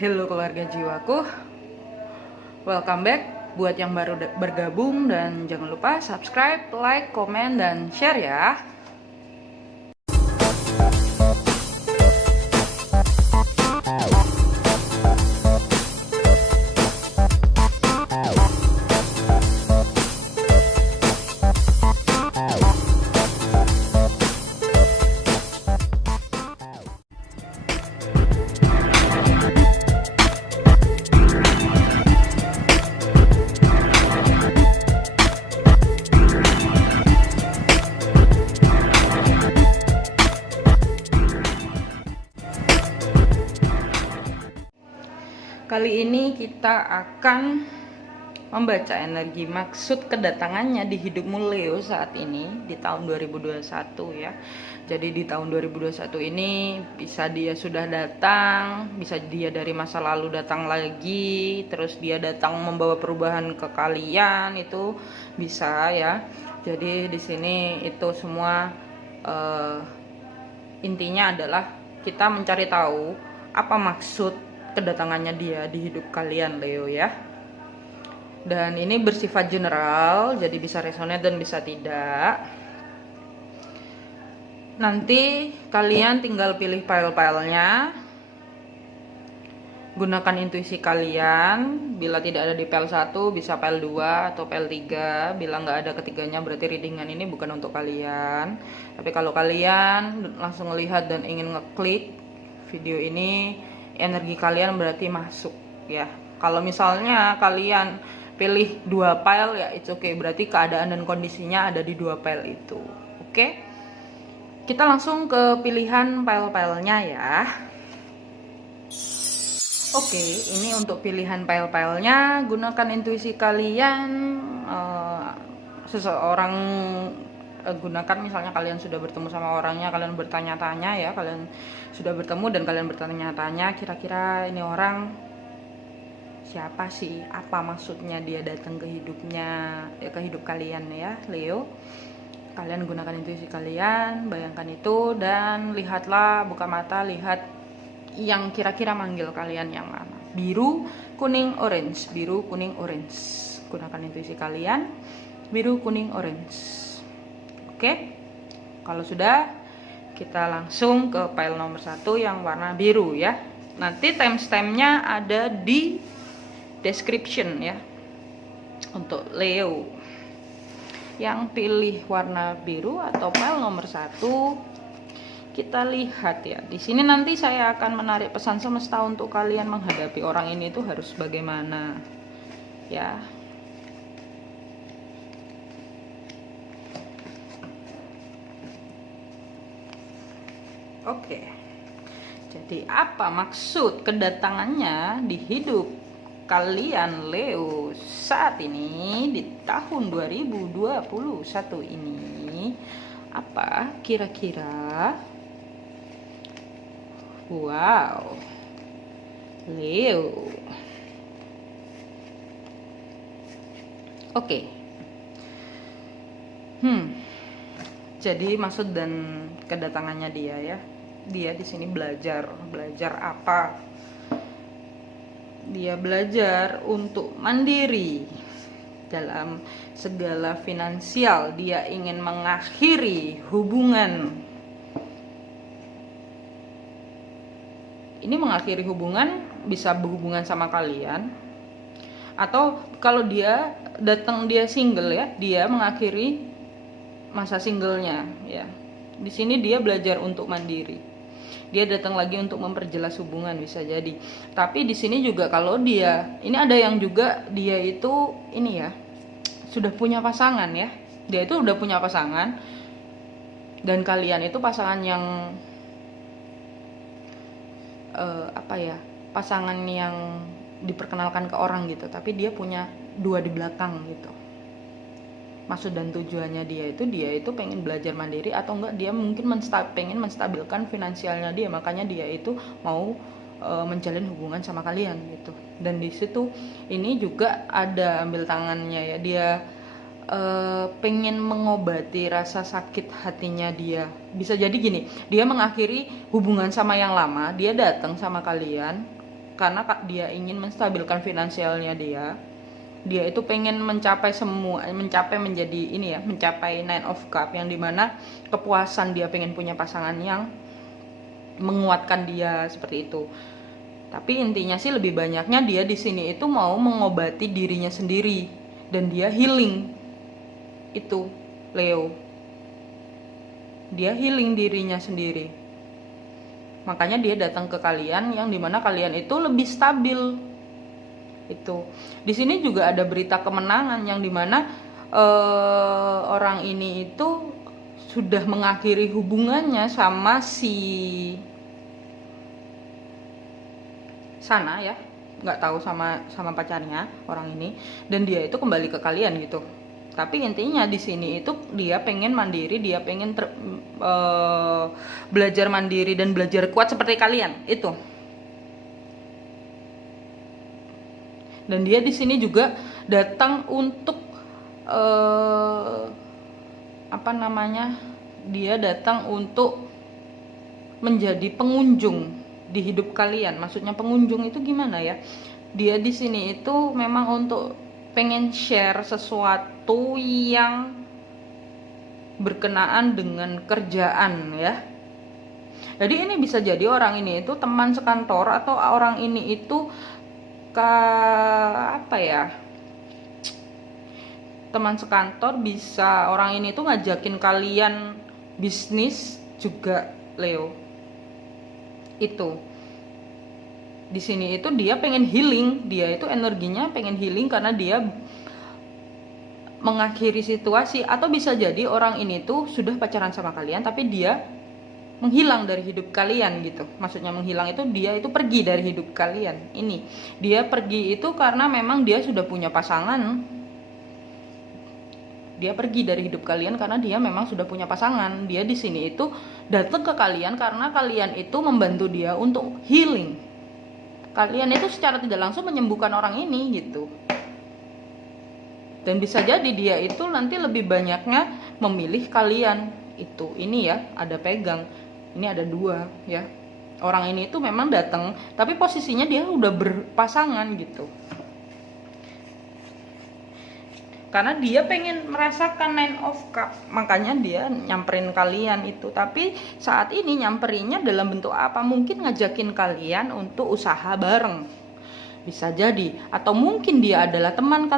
Hello keluarga jiwaku, welcome back buat yang baru bergabung, dan jangan lupa subscribe, like, komen, dan share ya. Kali ini kita akan membaca energi maksud kedatangannya di hidupmu Leo saat ini di tahun 2021 ya. Jadi di tahun 2021 ini bisa dia sudah datang, bisa dia dari masa lalu datang lagi, terus dia datang membawa perubahan ke kalian, itu bisa ya. Jadi di sini itu semua intinya adalah kita mencari tahu apa maksud kedatangannya dia di hidup kalian Leo ya. Dan ini bersifat general, jadi bisa resonate dan bisa tidak. Nanti kalian tinggal pilih pile-pilenya, gunakan intuisi kalian. Bila tidak ada di pile 1 bisa pile 2 atau pile 3. Bila nggak ada ketiganya berarti readingan ini bukan untuk kalian. Tapi kalau kalian langsung melihat dan ingin ngeklik video ini, energi kalian berarti masuk ya. Kalau misalnya kalian pilih 2 pile ya it's okay, berarti keadaan dan kondisinya ada di 2 pile itu. Oke, kita langsung ke pilihan pile-pilenya ya. Oke, ini untuk pilihan pile-pilenya. Gunakan intuisi kalian. Seseorang gunakan, misalnya kalian sudah bertemu sama orangnya, kalian bertanya-tanya ya, kalian sudah bertemu dan kalian bertanya-tanya kira-kira ini orang siapa sih, apa maksudnya dia datang ke hidupnya, ke hidup kalian ya Leo. Kalian gunakan intuisi kalian, bayangkan itu, dan lihatlah, buka mata, lihat yang kira-kira manggil kalian yang mana. Biru, kuning, orange. Biru, kuning, orange. Gunakan intuisi kalian. Biru, kuning, orange. Oke, kalau sudah, kita langsung ke pile nomor 1 yang warna biru ya. Nanti timestampnya ada di description ya. Untuk Leo yang pilih warna biru atau pile nomor 1, kita lihat ya. Di sini nanti saya akan menarik pesan semesta untuk kalian menghadapi orang ini itu harus bagaimana ya. Oke, jadi apa maksud kedatangannya di hidup kalian Leo saat ini di tahun 2021 ini? Apa kira-kira? Wow, Leo. Oke. Jadi maksud dan kedatangannya dia ya. Dia di sini belajar apa? Dia belajar untuk mandiri dalam segala finansial. Dia ingin mengakhiri hubungan. Ini mengakhiri hubungan bisa berhubungan sama kalian, atau kalau dia datang dia single ya, dia mengakhiri masa singlenya ya. Di sini dia belajar untuk mandiri. Dia datang lagi untuk memperjelas hubungan, bisa jadi. Tapi di sini juga kalau dia, ini ada yang juga dia itu ini ya, sudah punya pasangan ya. Dia itu udah punya pasangan, dan kalian itu pasangan yang pasangan yang diperkenalkan ke orang gitu, tapi dia punya 2 di belakang gitu. Maksud dan tujuannya dia itu pengen belajar mandiri, atau enggak dia mungkin pengen menstabilkan finansialnya dia, makanya dia itu mau menjalin hubungan sama kalian gitu. Dan di situ ini juga ada ambil tangannya ya, dia pengen mengobati rasa sakit hatinya dia. Bisa jadi gini, dia mengakhiri hubungan sama yang lama, dia datang sama kalian karena dia ingin menstabilkan finansialnya dia itu pengen mencapai menjadi ini ya, mencapai Nine of Cup, yang dimana kepuasan dia pengen punya pasangan yang menguatkan dia seperti itu. Tapi intinya sih lebih banyaknya dia di sini itu mau mengobati dirinya sendiri dan dia healing. Itu Leo. Dia healing dirinya sendiri. Makanya dia datang ke kalian yang dimana kalian itu lebih stabil. Itu. Di sini juga ada berita kemenangan yang dimana orang ini itu sudah mengakhiri hubungannya sama si sana ya, nggak tahu sama pacarnya orang ini, dan dia itu kembali ke kalian gitu. Tapi intinya di sini itu dia pengen mandiri, dia pengen belajar mandiri dan belajar kuat seperti kalian itu. Dan dia di sini juga datang untuk dia datang untuk menjadi pengunjung di hidup kalian. Maksudnya pengunjung itu gimana ya? Dia di sini itu memang untuk pengen share sesuatu yang berkenaan dengan kerjaan ya. Jadi ini bisa jadi orang ini itu teman sekantor, atau orang ini itu teman sekantor, bisa orang ini tuh ngajakin kalian bisnis juga, Leo. Itu di sini itu dia pengen healing, dia itu energinya pengen healing karena dia mengakhiri situasi. Atau bisa jadi orang ini tuh sudah pacaran sama kalian tapi dia menghilang dari hidup kalian gitu. Maksudnya menghilang itu dia itu pergi dari hidup kalian. Ini dia pergi itu karena memang dia sudah punya pasangan. Dia pergi dari hidup kalian karena dia memang sudah punya pasangan. Dia di sini itu datang ke kalian karena kalian itu membantu dia untuk healing. Kalian itu secara tidak langsung menyembuhkan orang ini gitu. Dan bisa jadi dia itu nanti lebih banyaknya memilih kalian itu. Ini ya, ada pegang. Ini ada dua ya. Orang ini itu memang datang tapi posisinya dia udah berpasangan gitu. Karena dia pengen merasakan Nine of Cup, makanya dia nyamperin kalian itu. Tapi saat ini nyamperinnya dalam bentuk apa? Mungkin ngajakin kalian untuk usaha bareng, bisa jadi. Atau mungkin dia adalah teman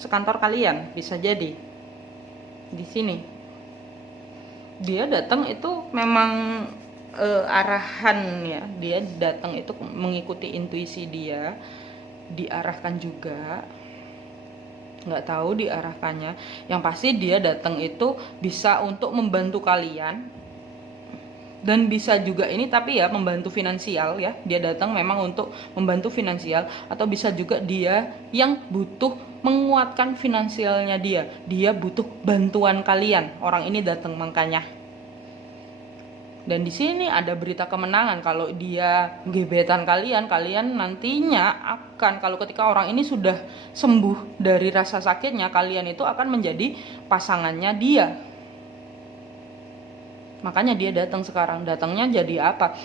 sekantor kalian, bisa jadi. Di sini dia datang itu memang arahan ya. Dia datang itu mengikuti intuisi dia, diarahkan juga. Nggak tahu diarahkannya, yang pasti dia datang itu bisa untuk membantu kalian, dan bisa juga ini tapi ya membantu finansial ya. Dia datang memang untuk membantu finansial, atau bisa juga dia yang butuh menguatkan finansialnya dia butuh bantuan kalian. Orang ini datang makanya. Dan di sini ada berita kemenangan. Kalau dia gebetan kalian nantinya akan, kalau ketika orang ini sudah sembuh dari rasa sakitnya, kalian itu akan menjadi pasangannya dia. Makanya dia datang sekarang. Datangnya jadi apa?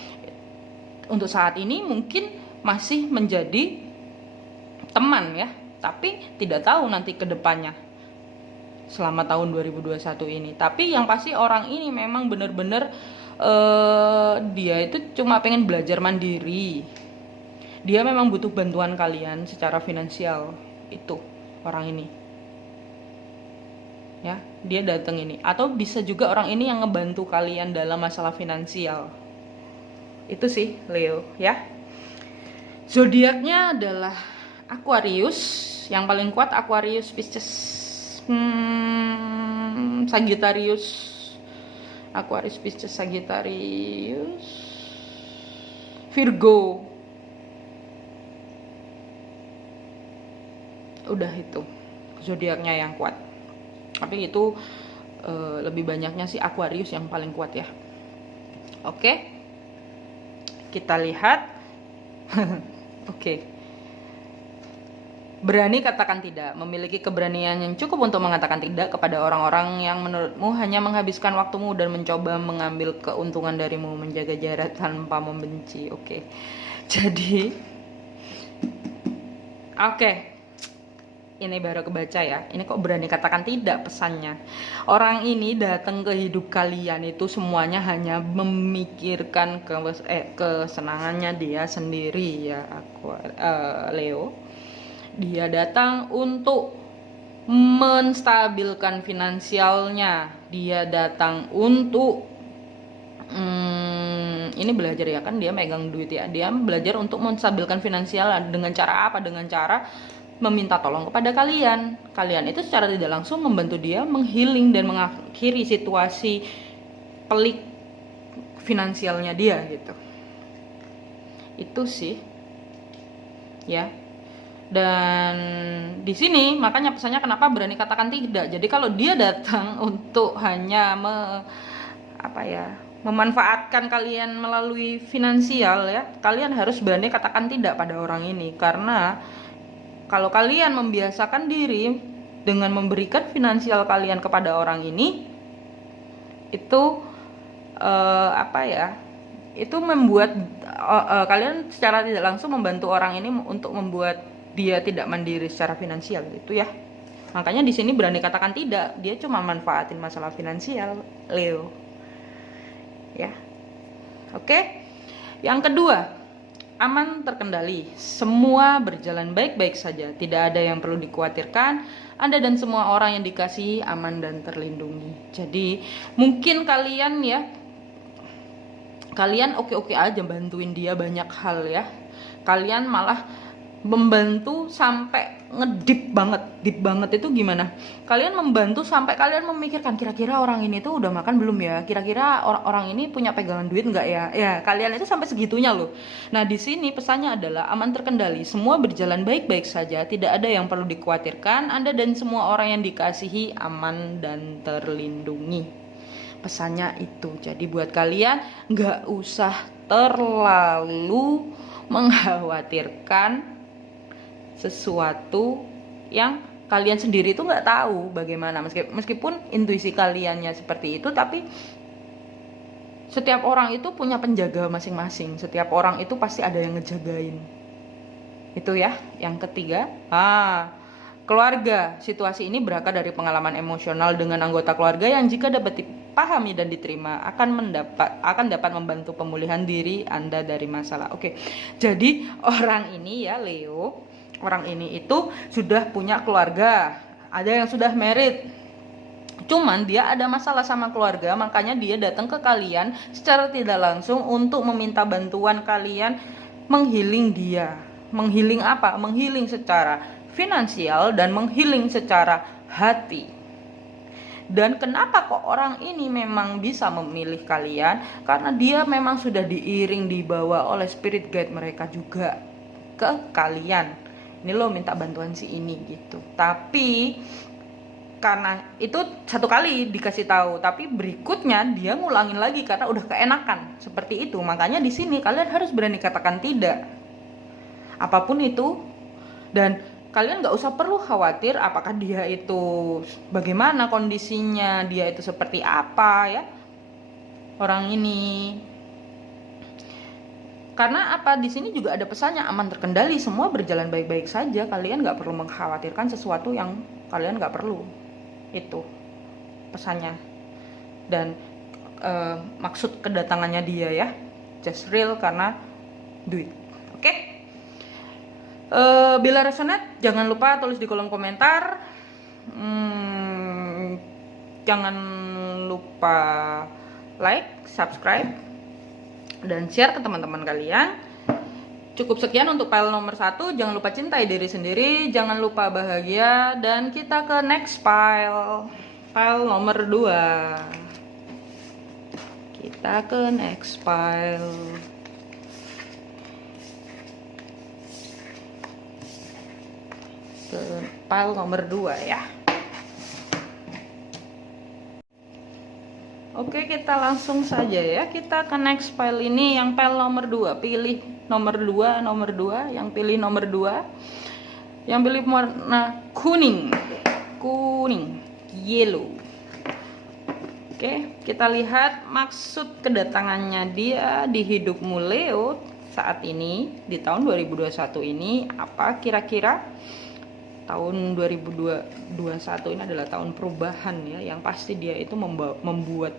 Untuk saat ini mungkin masih menjadi teman ya, tapi tidak tahu nanti ke depannya selama tahun 2021 ini. Tapi yang pasti orang ini memang benar-benar dia itu cuma pengen belajar mandiri. Dia memang butuh bantuan kalian secara finansial. Itu orang ini ya, dia datang ini. Atau bisa juga orang ini yang ngebantu kalian dalam masalah finansial. Itu sih Leo ya. Zodiaknya adalah Aquarius. Yang paling kuat Aquarius, Pisces, Sagittarius. Aquarius, Pisces, Sagittarius, Virgo. Udah itu zodiaknya yang kuat. Tapi itu lebih banyaknya sih Aquarius yang paling kuat ya. Oke. Kita lihat. Oke. Berani katakan tidak, memiliki keberanian yang cukup untuk mengatakan tidak kepada orang-orang yang menurutmu hanya menghabiskan waktumu dan mencoba mengambil keuntungan darimu, menjaga jarak tanpa membenci. Oke. Jadi Oke, ini baru kebaca ya. Ini kok berani katakan tidak pesannya. Orang ini datang ke hidup kalian itu semuanya hanya memikirkan kesenangannya dia sendiri ya, Leo. Dia datang untuk menstabilkan finansialnya. Dia datang untuk ini belajar ya, kan dia megang duit ya. Dia belajar untuk menstabilkan finansial dengan cara apa? Dengan cara meminta tolong kepada kalian. Kalian itu secara tidak langsung membantu dia menghealing dan mengakhiri situasi pelik finansialnya dia gitu. Itu sih ya. Dan di sini makanya pesannya kenapa berani katakan tidak. Jadi kalau dia datang untuk hanya memanfaatkan kalian melalui finansial ya, kalian harus berani katakan tidak pada orang ini. Karena kalau kalian membiasakan diri dengan memberikan finansial kalian kepada orang ini, itu itu membuat kalian secara tidak langsung membantu orang ini untuk membuat dia tidak mandiri secara finansial gitu ya. Makanya di sini berani katakan tidak. Dia cuma manfaatin masalah finansial, Leo. Ya. Oke. Yang kedua, aman terkendali. Semua berjalan baik-baik saja. Tidak ada yang perlu dikhawatirkan. Anda dan semua orang yang dikasihi aman dan terlindungi. Jadi, mungkin kalian oke-oke aja bantuin dia banyak hal ya. Kalian malah membantu sampai deep banget itu gimana? Kalian membantu sampai kalian memikirkan kira-kira orang ini tuh udah makan belum ya? Kira-kira orang ini punya pegangan duit nggak ya? Ya, kalian itu sampai segitunya loh. Nah, di sini pesannya adalah aman terkendali, semua berjalan baik-baik saja, tidak ada yang perlu dikhawatirkan. Anda dan semua orang yang dikasihi aman dan terlindungi. Pesannya itu. Jadi buat kalian nggak usah terlalu mengkhawatirkan sesuatu yang kalian sendiri itu nggak tahu bagaimana, meskipun intuisi kaliannya seperti itu, tapi setiap orang itu punya penjaga masing-masing. Setiap orang itu pasti ada yang ngejagain. Itu ya. Yang ketiga, keluarga. Situasi ini berakar dari pengalaman emosional dengan anggota keluarga yang jika dapat dipahami dan diterima akan dapat membantu pemulihan diri Anda dari masalah. Oke. Jadi orang ini ya, Leo, orang ini itu sudah punya keluarga, ada yang sudah married, cuman dia ada masalah sama keluarga, makanya dia datang ke kalian secara tidak langsung untuk meminta bantuan kalian menghealing dia. Menghealing apa? Menghealing secara finansial dan menghealing secara hati. Dan kenapa kok orang ini memang bisa memilih kalian? Karena dia memang sudah diiring, dibawa oleh spirit guide mereka juga ke kalian. Ini lo minta bantuan si ini gitu. Tapi karena itu satu kali dikasih tahu, tapi berikutnya dia ngulangin lagi karena udah keenakan seperti itu. Makanya di sini kalian harus berani katakan tidak, apapun itu. Dan kalian nggak usah perlu khawatir apakah dia itu bagaimana kondisinya, dia itu seperti apa ya orang ini. Karena apa, di sini juga ada pesannya aman terkendali, semua berjalan baik-baik saja. Kalian nggak perlu mengkhawatirkan sesuatu yang kalian nggak perlu. Itu pesannya. Dan maksud kedatangannya dia ya, just real karena duit. Oke? Bila resonate, jangan lupa tulis di kolom komentar. Jangan lupa like, subscribe, dan share ke teman-teman kalian. Cukup sekian untuk file nomor 1. Jangan lupa cintai diri sendiri, jangan lupa bahagia, dan kita ke next file nomor 2. Kita ke next file. Ke file nomor 2 ya. Oke, kita langsung saja ya. Kita ke next file ini, yang file nomor 2. Pilih nomor 2, yang pilih nomor 2. Yang pilih warna kuning, yellow. Oke, kita lihat maksud kedatangannya dia di hidupmu, Leo. saat ini di tahun 2021 ini apa kira-kira? Tahun 2021 ini adalah tahun perubahan ya, yang pasti dia itu membuat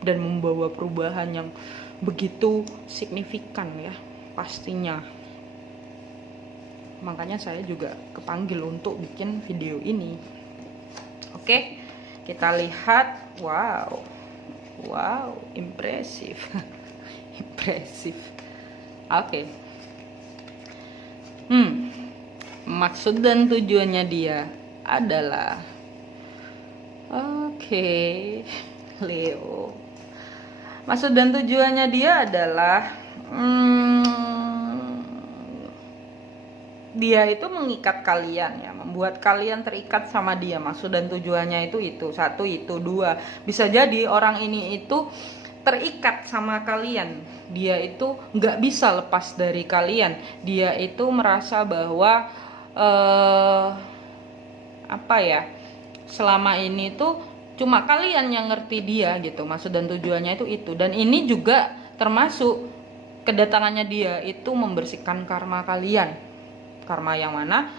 dan membawa perubahan yang begitu signifikan ya pastinya. Makanya saya juga kepanggil untuk bikin video ini. Oke, kita lihat. Wow, impresif. Impresif. Oke. Maksud dan tujuannya dia adalah Leo. Maksud dan tujuannya dia adalah dia itu mengikat kalian ya, membuat kalian terikat sama dia. Maksud dan tujuannya itu satu, itu dua. Bisa jadi orang ini itu terikat sama kalian, dia itu nggak bisa lepas dari kalian. Dia itu merasa bahwa selama ini tuh cuma kalian yang ngerti dia gitu. Maksud dan tujuannya itu. Dan ini juga termasuk kedatangannya dia itu membersihkan karma kalian. Karma yang mana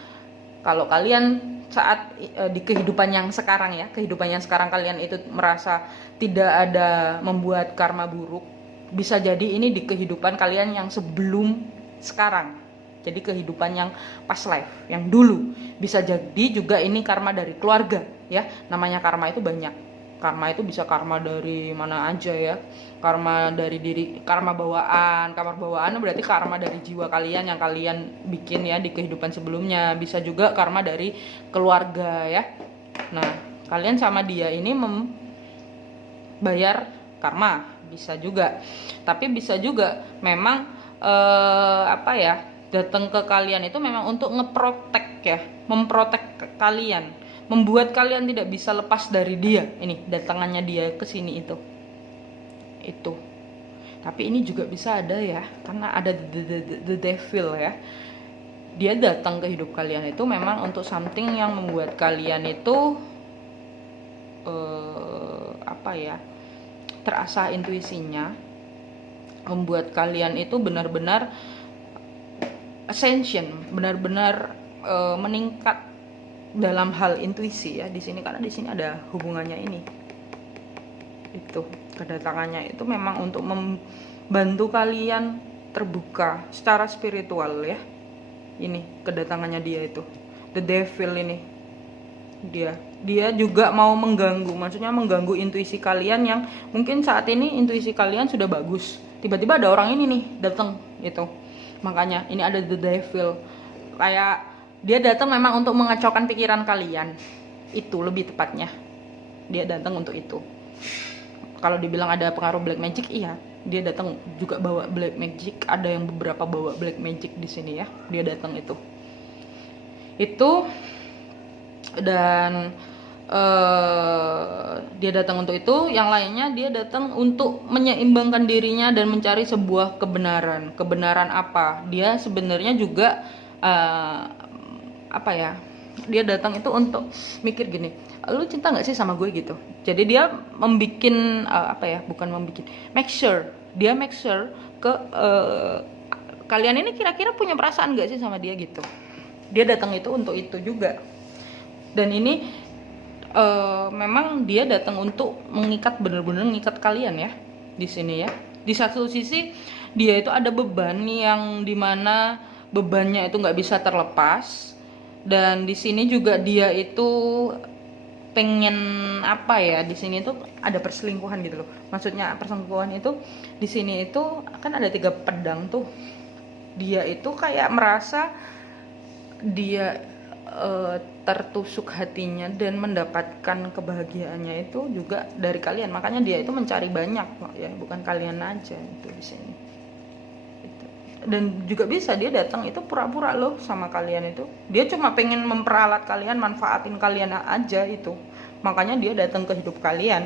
kalau kalian saat di kehidupan yang sekarang ya, kehidupan yang sekarang kalian itu merasa tidak ada membuat karma buruk, bisa jadi ini di kehidupan kalian yang sebelum sekarang. Jadi kehidupan yang past life, yang dulu. Bisa jadi juga ini karma dari keluarga ya. Namanya karma itu banyak. Karma itu bisa karma dari mana aja ya. Karma dari diri, karma bawaan berarti karma dari jiwa kalian yang kalian bikin ya di kehidupan sebelumnya. Bisa juga karma dari keluarga ya. Nah, kalian sama dia ini membayar karma, bisa juga. Tapi bisa juga memang datang ke kalian itu memang untuk ngeprotek ya, memprotek kalian, membuat kalian tidak bisa lepas dari dia. Ini datangannya dia ke sini itu. Tapi ini juga bisa ada ya, karena ada the devil ya. Dia datang ke hidup kalian itu memang untuk something yang membuat kalian itu terasah intuisinya, membuat kalian itu benar-benar ascension, benar-benar meningkat dalam hal intuisi ya di sini, karena di sini ada hubungannya ini. Itu kedatangannya itu memang untuk membantu kalian terbuka secara spiritual ya. Ini kedatangannya dia itu, the devil ini. Dia juga mau mengganggu, maksudnya mengganggu intuisi kalian yang mungkin saat ini intuisi kalian sudah bagus. Tiba-tiba ada orang ini nih datang gitu. Makanya ini ada the devil. Kayak dia datang memang untuk mengacaukan pikiran kalian. Itu lebih tepatnya. Dia datang untuk itu. Kalau dibilang ada pengaruh black magic, iya. Dia datang juga bawa black magic. Ada yang beberapa bawa black magic di sini ya. Dia datang itu. Dan dia datang untuk itu. Yang lainnya dia datang untuk menyeimbangkan dirinya dan mencari sebuah kebenaran. Kebenaran apa? Dia sebenarnya juga dia datang itu untuk mikir gini, lu cinta nggak sih sama gue gitu. Jadi dia make sure ke kalian ini kira-kira punya perasaan nggak sih sama dia gitu. Dia datang itu untuk itu juga. Dan ini memang dia datang untuk mengikat, benar-benar mengikat kalian ya di sini ya. Di satu sisi dia itu ada beban yang dimana bebannya itu nggak bisa terlepas. Dan di sini juga dia itu pengen di sini itu ada perselingkuhan gitu loh. Maksudnya perselingkuhan itu di sini itu kan ada 3 pedang tuh. Dia itu kayak merasa dia tertusuk hatinya dan mendapatkan kebahagiaannya itu juga dari kalian. Makanya dia itu mencari banyak ya, bukan kalian aja itu di sini. Dan juga bisa dia datang itu pura-pura loh sama kalian itu. Dia cuma pengen memperalat kalian, manfaatin kalian aja itu. Makanya dia datang ke hidup kalian.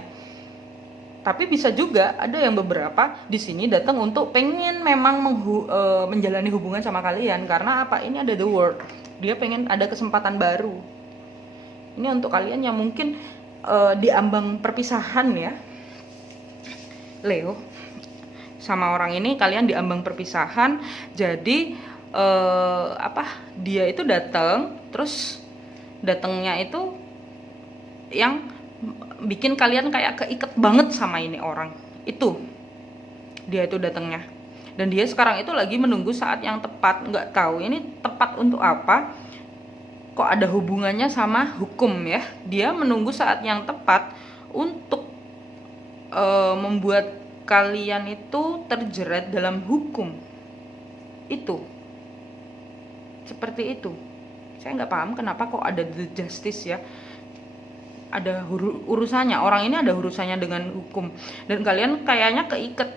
Tapi bisa juga ada yang beberapa di sini datang untuk pengen memang menjalani hubungan sama kalian. Karena apa? Ini ada the world. Dia pengen ada kesempatan baru. Ini untuk kalian yang mungkin di ambang perpisahan ya, Leo. sama orang ini, kalian diambang perpisahan. Jadi dia itu datang, terus datangnya itu yang bikin kalian kayak keiket banget sama ini orang. Itu dia itu datangnya, dan dia sekarang itu lagi menunggu saat yang tepat. Nggak tahu ini tepat untuk apa, kok ada hubungannya sama hukum ya. Dia menunggu saat yang tepat untuk membuat kalian itu terjerat dalam hukum. Itu seperti itu. Saya nggak paham kenapa kok ada the justice ya, ada urusannya, orang ini ada urusannya dengan hukum, dan kalian kayaknya keiket.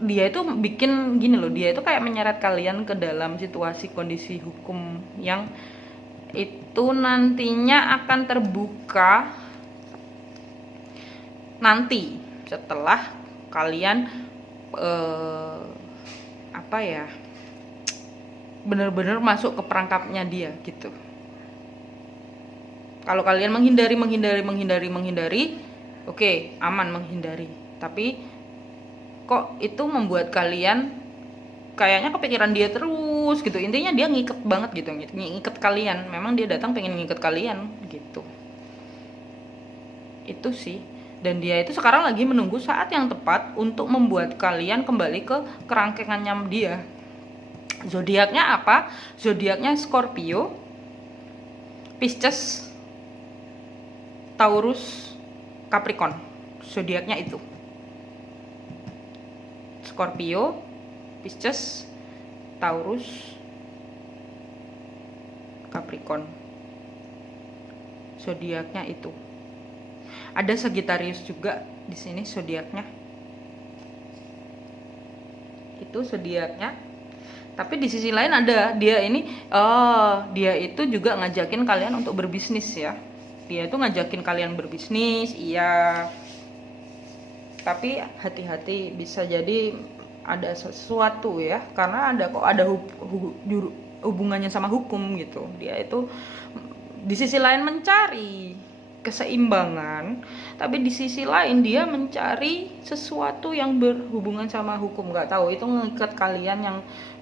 Dia itu bikin gini loh, dia itu kayak menyeret kalian ke dalam situasi kondisi hukum yang itu nantinya akan terbuka nanti setelah kalian benar-benar masuk ke perangkapnya dia gitu. Kalau kalian menghindari, oke, aman menghindari. Tapi kok itu membuat kalian kayaknya kepikiran dia terus gitu. Intinya dia ngiket banget gitu, ngiket kalian. Memang dia datang pengen ngiket kalian gitu. Itu sih. Dan dia itu sekarang lagi menunggu saat yang tepat untuk membuat kalian kembali ke kerangkengannya dia. Zodiaknya apa? Zodiaknya Scorpio, Pisces, Taurus, Capricorn. Zodiaknya itu. Scorpio, Pisces, Taurus, Capricorn. Zodiaknya itu. Ada Sagittarius juga di sini zodiaknya. Itu zodiaknya. Tapi di sisi lain ada dia ini, dia itu juga ngajakin kalian untuk berbisnis ya. Dia itu ngajakin kalian berbisnis, iya. Tapi hati-hati, bisa jadi ada sesuatu ya, karena ada hubungannya sama hukum gitu. Dia itu di sisi lain mencari keseimbangan, tapi di sisi lain dia mencari sesuatu yang berhubungan sama hukum. Nggak tahu, itu mengikat kalian, yang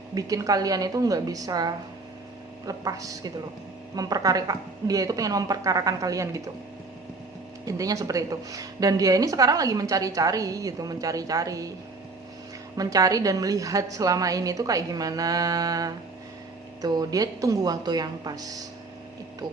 bikin kalian itu nggak bisa lepas gitu loh. Dia itu pengen memperkarakan kalian gitu, intinya seperti itu. Dan dia ini sekarang lagi mencari-cari gitu, mencari dan melihat selama ini tuh kayak gimana. Tuh dia tunggu waktu yang pas itu.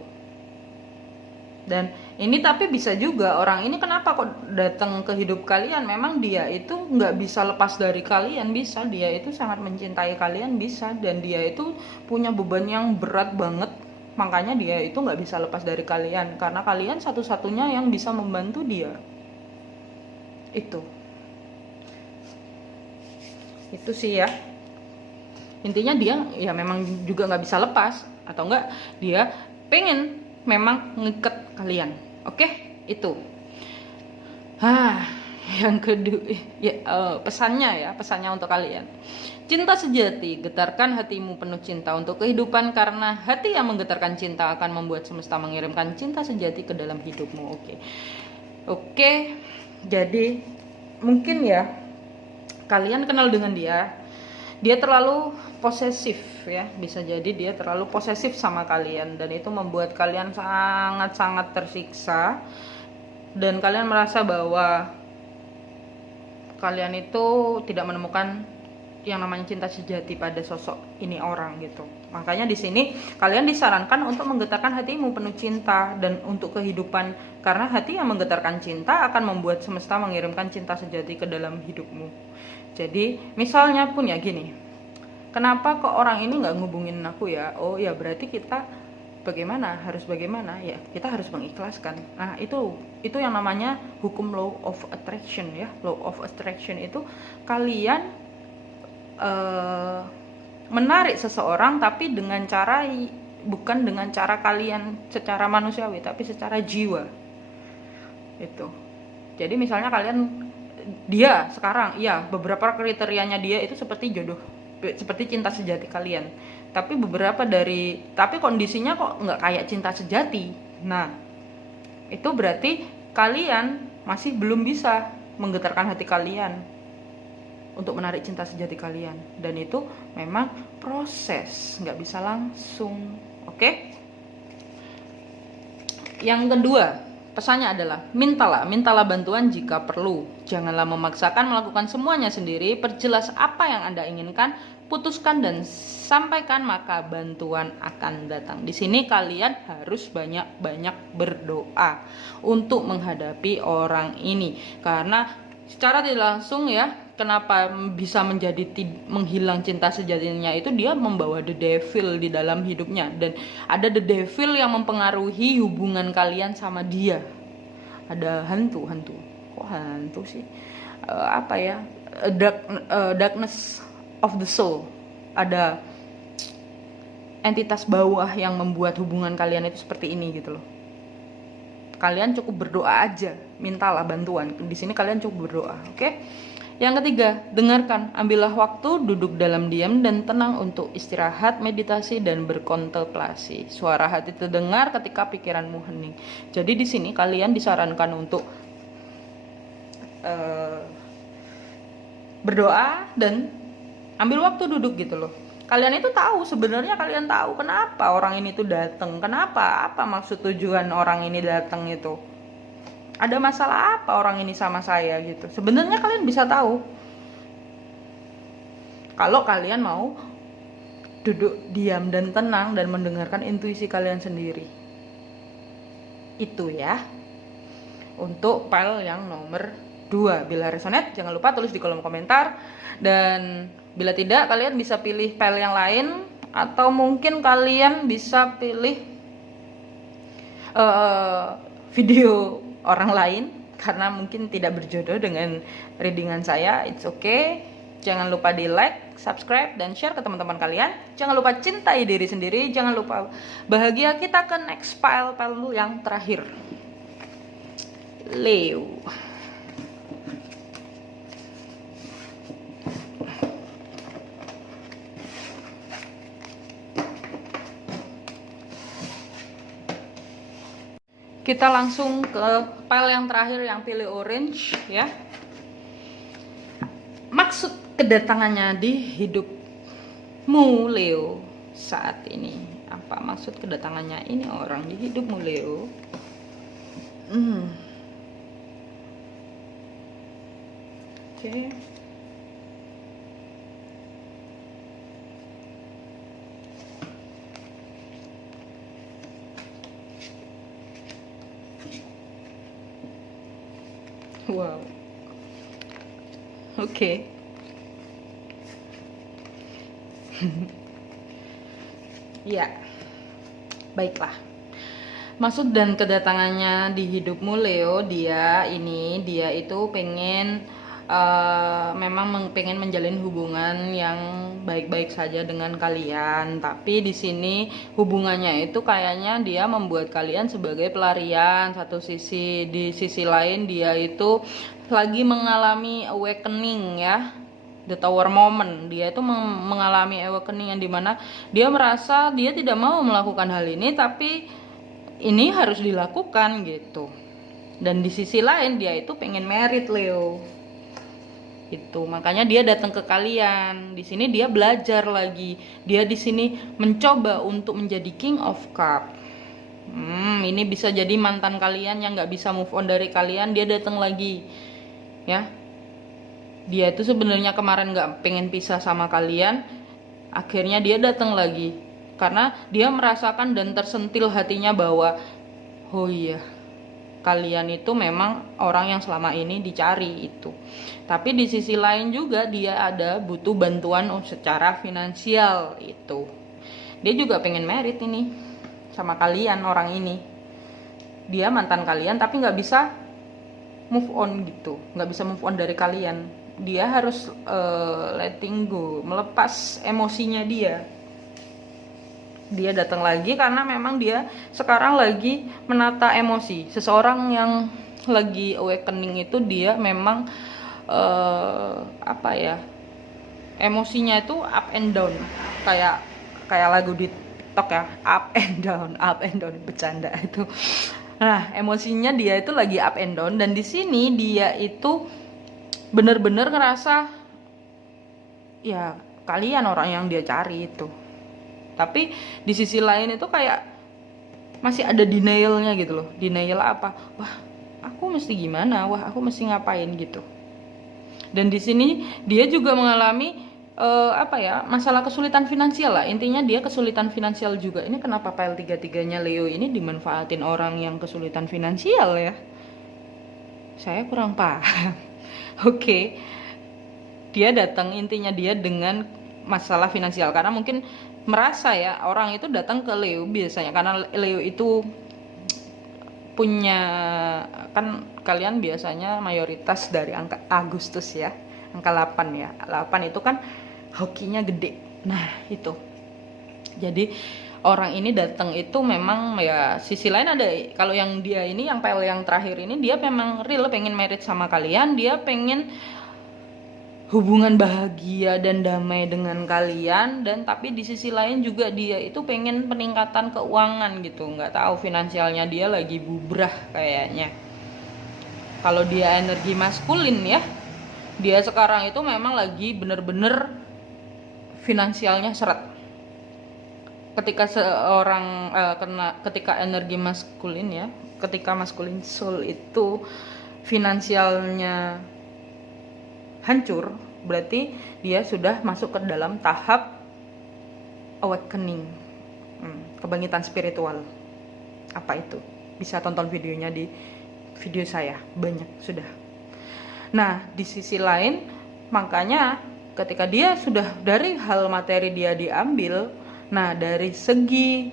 Dan ini tapi bisa juga orang ini kenapa kok datang ke hidup kalian, memang dia itu nggak bisa lepas dari kalian. Bisa, dia itu sangat mencintai kalian, bisa. Dan dia itu punya beban yang berat banget, makanya dia itu nggak bisa lepas dari kalian, karena kalian satu-satunya yang bisa membantu dia. Itu sih ya, intinya dia ya memang juga nggak bisa lepas, atau enggak dia pengen memang ngiket kalian. Oke, itu. Yang kedua ya, pesannya untuk kalian. Cinta sejati, getarkan hatimu penuh cinta untuk kehidupan, karena hati yang menggetarkan cinta akan membuat semesta mengirimkan cinta sejati ke dalam hidupmu. Oke. Jadi mungkin ya kalian kenal dengan dia terlalu posesif ya, bisa jadi dia terlalu posesif sama kalian, dan itu membuat kalian sangat-sangat tersiksa, dan kalian merasa bahwa kalian itu tidak menemukan yang namanya cinta sejati pada sosok ini orang gitu. Makanya di sini kalian disarankan untuk menggetarkan hatimu penuh cinta dan untuk kehidupan, karena hati yang menggetarkan cinta akan membuat semesta mengirimkan cinta sejati ke dalam hidupmu. Jadi misalnya pun ya gini, kenapa kok orang ini nggak ngubungin aku ya? Oh ya berarti kita harus bagaimana ya, kita harus mengikhlaskan. Nah itu yang namanya hukum law of attraction ya. Law of attraction itu kalian menarik seseorang, tapi dengan cara, bukan dengan cara kalian secara manusiawi, tapi secara jiwa itu. Jadi misalnya dia sekarang ya beberapa kriterianya dia itu seperti jodoh, seperti cinta sejati kalian, tapi tapi kondisinya kok nggak kayak cinta sejati. Nah itu berarti kalian masih belum bisa menggetarkan hati kalian. untuk menarik cinta sejati kalian, dan itu memang proses, nggak bisa langsung. Oke? Yang kedua, pesannya adalah mintalah bantuan jika perlu. Janganlah memaksakan melakukan semuanya sendiri. Perjelas apa yang Anda inginkan, putuskan dan sampaikan, maka bantuan akan datang. Di sini kalian harus banyak-banyak berdoa untuk menghadapi orang ini, karena secara tidak langsung ya, kenapa bisa menjadi menghilang cinta sejatinya itu, dia membawa the devil di dalam hidupnya, dan ada the devil yang mempengaruhi hubungan kalian sama dia. Ada hantu kok hantu sih, apa ya, darkness of the soul, ada entitas bawah yang membuat hubungan kalian itu seperti ini gitu loh. Kalian cukup berdoa aja, mintalah bantuan. Di sini kalian cukup berdoa, oke? Yang ketiga, dengarkan, ambillah waktu, duduk dalam diam dan tenang untuk istirahat, meditasi dan berkontemplasi. Suara hati terdengar ketika pikiranmu hening. Jadi di sini kalian disarankan untuk berdoa dan ambil waktu duduk gitu loh. Kalian itu tahu, sebenarnya kalian tahu kenapa orang ini tuh datang, apa maksud tujuan orang ini datang itu. Ada masalah apa orang ini sama saya gitu. Sebenarnya kalian bisa tahu. Kalau kalian mau duduk diam dan tenang dan mendengarkan intuisi kalian sendiri. Itu ya. Untuk file yang nomor 2. Bila resonate, jangan lupa tulis di kolom komentar. Dan bila tidak, kalian bisa pilih file yang lain. Atau mungkin kalian bisa pilih video orang lain, karena mungkin tidak berjodoh dengan readingan saya. It's okay. Jangan lupa di like, subscribe, dan share ke teman-teman kalian. Jangan lupa cintai diri sendiri. Jangan lupa bahagia. Kita ke next file yang terakhir, Leo. Kita langsung ke file yang terakhir yang pilih orange ya. Maksud kedatangannya di hidupmu Leo saat ini. Apa maksud kedatangannya ini orang di hidupmu Leo? Oke. Wow. Oke. Ya. Baiklah. Maksud dan kedatangannya di hidupmu Leo, dia itu memang pengen menjalin hubungan yang baik-baik saja dengan kalian, tapi di sini hubungannya itu kayaknya dia membuat kalian sebagai pelarian satu sisi. Di sisi lain dia itu lagi mengalami awakening ya, the tower moment. Dia itu mengalami awakening yang dimana dia merasa dia tidak mau melakukan hal ini, tapi ini harus dilakukan gitu. Dan di sisi lain dia itu pengen merit Leo. Itu makanya dia datang ke kalian. Di sini dia belajar lagi. Dia di sini mencoba untuk menjadi King of Cup. Ini bisa jadi mantan kalian yang nggak bisa move on dari kalian. Dia datang lagi, ya. Dia itu sebenarnya kemarin nggak pengen pisah sama kalian. Akhirnya dia datang lagi karena dia merasakan dan tersentil hatinya bahwa, oh iya, kalian itu memang orang yang selama ini dicari itu. Tapi di sisi lain juga dia ada butuh bantuan secara finansial itu. Dia juga pengen merit ini sama kalian orang ini. Dia mantan kalian tapi nggak bisa move on gitu, nggak bisa move on dari kalian. Dia harus letting go, melepas emosinya dia. Dia datang lagi karena memang dia sekarang lagi menata emosi. Seseorang yang lagi awakening itu dia memang emosinya itu up and down, kayak lagu di TikTok ya, up and down, bercanda itu. Nah, emosinya dia itu lagi up and down, dan di sini dia itu bener-bener ngerasa ya kalian orang yang dia cari itu. Tapi di sisi lain itu kayak masih ada denialnya gitu loh. Denial apa? Wah, aku mesti gimana? Wah, aku mesti ngapain gitu. Dan di sini dia juga mengalami masalah kesulitan finansial lah. Intinya dia kesulitan finansial juga. Ini kenapa file 3-3-nya Leo ini dimanfaatin orang yang kesulitan finansial ya? Saya kurang paham. Oke. Dia datang, intinya dia dengan masalah finansial karena mungkin merasa ya, orang itu datang ke Leo biasanya karena Leo itu punya, kan kalian biasanya mayoritas dari angka Agustus ya, angka 8 ya. 8 itu kan hokinya gede. Nah, itu. Jadi orang ini datang itu memang ya, sisi lain ada, kalau yang dia ini yang file yang terakhir ini dia memang real pengen married sama kalian, dia pengen hubungan bahagia dan damai dengan kalian, dan tapi di sisi lain juga dia itu pengen peningkatan keuangan gitu. Nggak tahu finansialnya dia lagi bubrah kayaknya. Kalau dia energi maskulin ya, dia sekarang itu memang lagi bener-bener finansialnya seret. Ketika seorang ketika energi maskulin ya, ketika maskulin soul itu finansialnya hancur, berarti dia sudah masuk ke dalam tahap awakening, kebangkitan spiritual. Apa itu? Bisa tonton videonya di video saya, banyak sudah. Nah, di sisi lain, makanya ketika dia sudah dari hal materi dia diambil, nah dari segi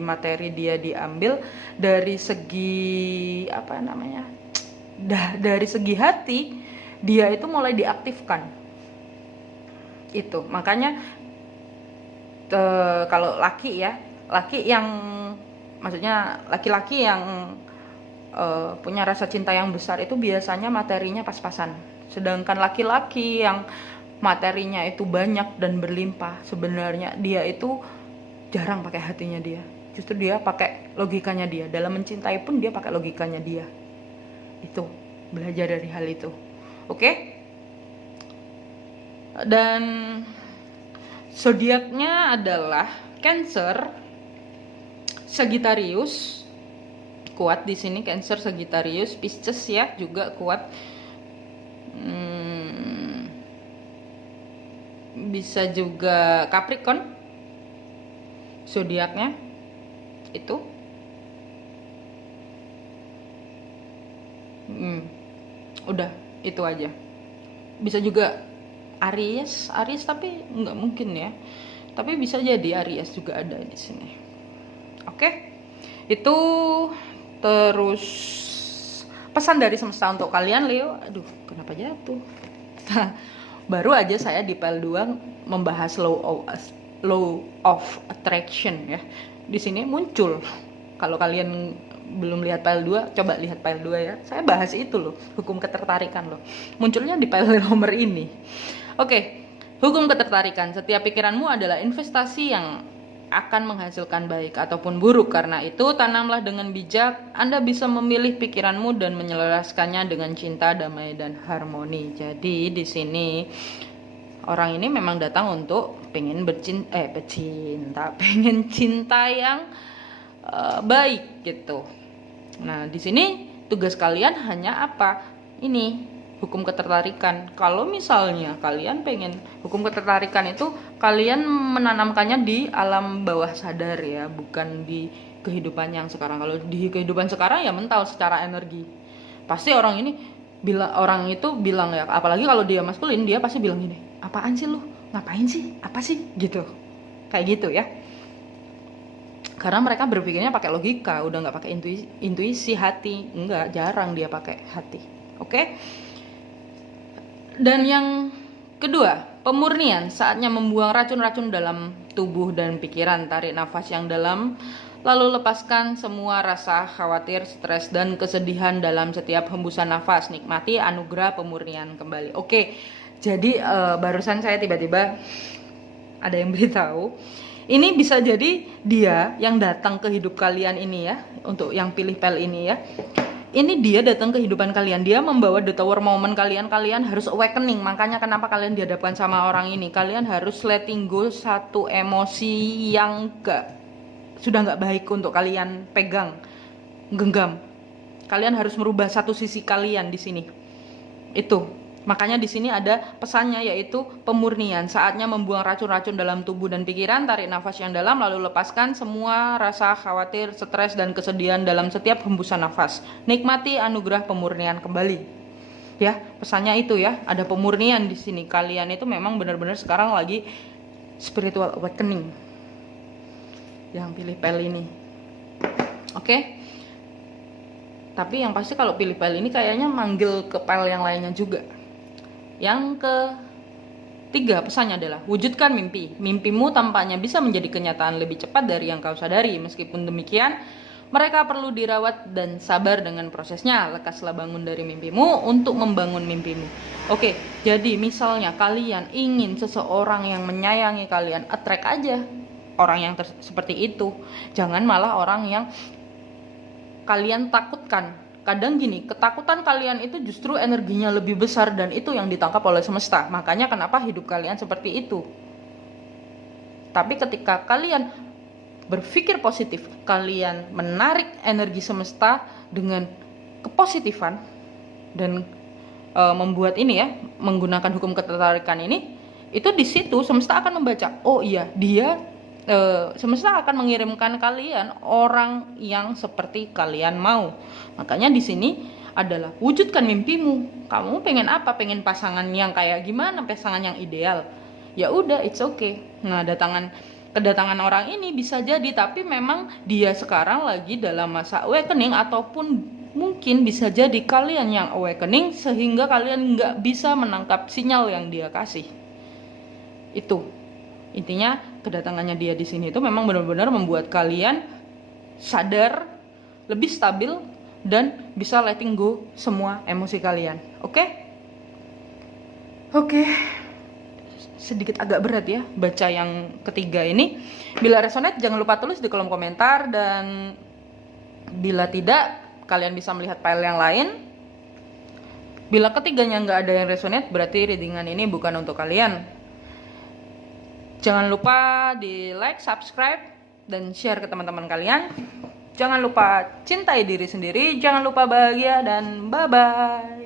materi dia diambil, dari segi dari segi hati dia itu mulai diaktifkan. Itu makanya kalau laki yang maksudnya laki-laki yang punya rasa cinta yang besar itu biasanya materinya pas-pasan. Sedangkan laki-laki yang materinya itu banyak dan berlimpah, sebenarnya dia itu jarang pakai hatinya dia. Justru dia pakai logikanya dia. Dalam mencintai pun dia pakai logikanya dia. Itu, belajar dari hal itu. Oke? Dan zodiaknya adalah Cancer, Sagittarius. Kuat di sini Cancer, Sagittarius, Pisces ya juga kuat. Bisa juga Capricorn zodiaknya itu. Udah itu aja. Bisa juga Aries tapi nggak mungkin ya. Tapi bisa jadi Aries juga ada di sini. Oke? Itu terus pesan dari semesta untuk kalian Leo. Aduh, kenapa jatuh? Baru aja saya di PL 2 membahas law of attraction ya. Di sini muncul. Kalau kalian belum lihat file 2, coba lihat file 2 ya. Saya bahas itu loh, hukum ketertarikan loh. Munculnya di file nomor ini. Oke, hukum ketertarikan. Setiap pikiranmu adalah investasi yang akan menghasilkan baik ataupun buruk. Karena itu, tanamlah dengan bijak. Anda bisa memilih pikiranmu dan menyelaraskannya dengan cinta, damai, dan harmoni. Jadi di sini orang ini memang datang untuk pengen pengen cinta yang baik gitu. Nah, di sini tugas kalian hanya apa? Ini hukum ketertarikan. Kalau misalnya kalian pengen hukum ketertarikan itu kalian menanamkannya di alam bawah sadar ya, bukan di kehidupan yang sekarang. Kalau di kehidupan sekarang ya mental secara energi. Pasti orang itu bilang ya, apalagi kalau dia maskulin, dia pasti bilang gini, apaan sih lu? Ngapain sih? Apa sih? Gitu. Kayak gitu ya. Karena mereka berpikirnya pakai logika, udah nggak pakai intuisi hati, enggak, jarang dia pakai hati. Oke? Dan yang kedua, pemurnian. Saatnya membuang racun-racun dalam tubuh dan pikiran. Tarik nafas yang dalam, lalu lepaskan semua rasa khawatir, stres, dan kesedihan dalam setiap hembusan nafas. Nikmati anugerah pemurnian kembali. Oke, jadi barusan saya tiba-tiba ada yang beritahu. Ini bisa jadi dia yang datang ke hidup kalian ini ya, untuk yang pilih pel ini ya. Ini dia datang ke kehidupan kalian, dia membawa the tower moment kalian. Kalian harus awakening. Makanya kenapa kalian dihadapkan sama orang ini, kalian harus letting go satu emosi yang sudah nggak baik untuk kalian pegang, genggam. Kalian harus merubah satu sisi kalian di sini. Itu makanya di sini ada pesannya, yaitu pemurnian. Saatnya membuang racun-racun dalam tubuh dan pikiran. Tarik nafas yang dalam, lalu lepaskan semua rasa khawatir, stres, dan kesedihan dalam setiap hembusan nafas. Nikmati anugerah pemurnian kembali. Ya, pesannya itu ya, ada pemurnian di sini. Kalian itu memang benar-benar sekarang lagi spiritual awakening. Yang pilih pel ini. Oke? Tapi yang pasti kalau pilih pel ini kayaknya manggil ke pel yang lainnya juga. Yang ketiga pesannya adalah wujudkan mimpi. Mimpimu tampaknya bisa menjadi kenyataan lebih cepat dari yang kau sadari. Meskipun demikian, mereka perlu dirawat dan sabar dengan prosesnya. Lekaslah bangun dari mimpimu untuk membangun mimpimu. Oke, jadi misalnya kalian ingin seseorang yang menyayangi kalian, attract aja orang yang seperti itu. Jangan malah orang yang kalian takutkan. Kadang gini, ketakutan kalian itu justru energinya lebih besar dan itu yang ditangkap oleh semesta. Makanya kenapa hidup kalian seperti itu. Tapi ketika kalian berpikir positif, kalian menarik energi semesta dengan kepositifan dan membuat ini ya, menggunakan hukum ketertarikan ini, itu di situ semesta akan membaca, oh iya, semesta akan mengirimkan kalian orang yang seperti kalian mau. Makanya di sini adalah wujudkan mimpimu. Kamu pengen apa? Pengen pasangan yang kayak gimana? Pasangan yang ideal? Ya udah, it's okay. Nah, kedatangan orang ini bisa jadi, tapi memang dia sekarang lagi dalam masa awakening, ataupun mungkin bisa jadi kalian yang awakening sehingga kalian nggak bisa menangkap sinyal yang dia kasih. Itu intinya, kedatangannya dia di sini itu memang benar-benar membuat kalian sadar, lebih stabil, dan bisa letting go semua emosi kalian. Oke? Sedikit agak berat ya baca yang ketiga ini. Bila resonate jangan lupa tulis di kolom komentar, dan bila tidak kalian bisa melihat file yang lain. Bila ketiganya nggak ada yang resonate, berarti readingan ini bukan untuk kalian. Jangan lupa di like, subscribe, dan share ke teman-teman kalian. Jangan lupa cintai diri sendiri, jangan lupa bahagia, dan bye-bye.